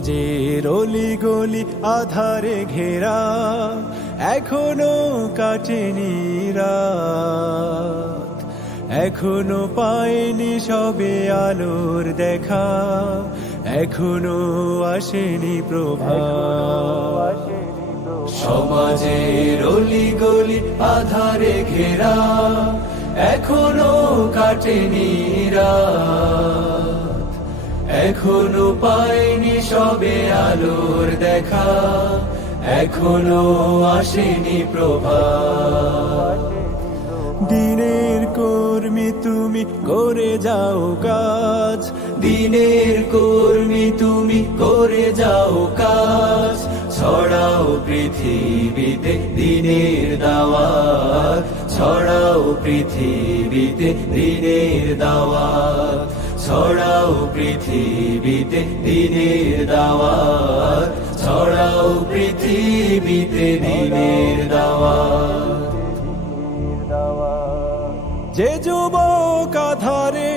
সমাজের অলি গলি আধারে ঘেরা, এখনো কাটেনি রাত, এখনো পায়নি সবে আলোর দেখা, এখনো আসেনি প্রভাত। সমাজের অলি গলি আধারে ঘেরা, এখনো কাটেনি রাত, এখনো পায়নি সবে আলোর দেখা, এখনো আসেনি প্রভাত। দিনের কর্মী তুমি করে যাও কাজ, দিনের কর্মী তুমি করে যাও কাজ, ছড়াও পৃথিবীতে দিনের দাওয়াত, ছড়াও পৃথিবীতে দিনের দাওয়াত, ছড়াও পৃথিবীতে দিনের দাওয়াত, ছড়াও পৃথিবীতে দিনের দাওয়াত। যে যুবক আধারে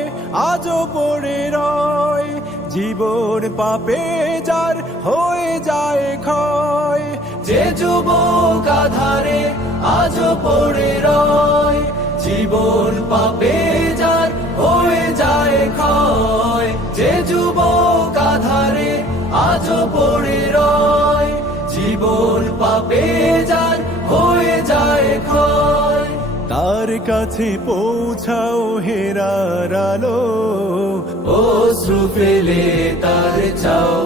আজও পড়ে রয়, জীবন পাপে যার হয়ে যায় ক্ষয়, যে যুবক আধারে আজও পড়ে রয়, জীবন পাপে যার হয়ে যায় ক্ষয়, যে যুবক আধারে আজও পড়ে রয়, জীবন পাপে যার হয়ে যায় ক্ষয়। তার কাছে পৌঁছাও হেরার আলো, অশ্রু ফেলে তার চাও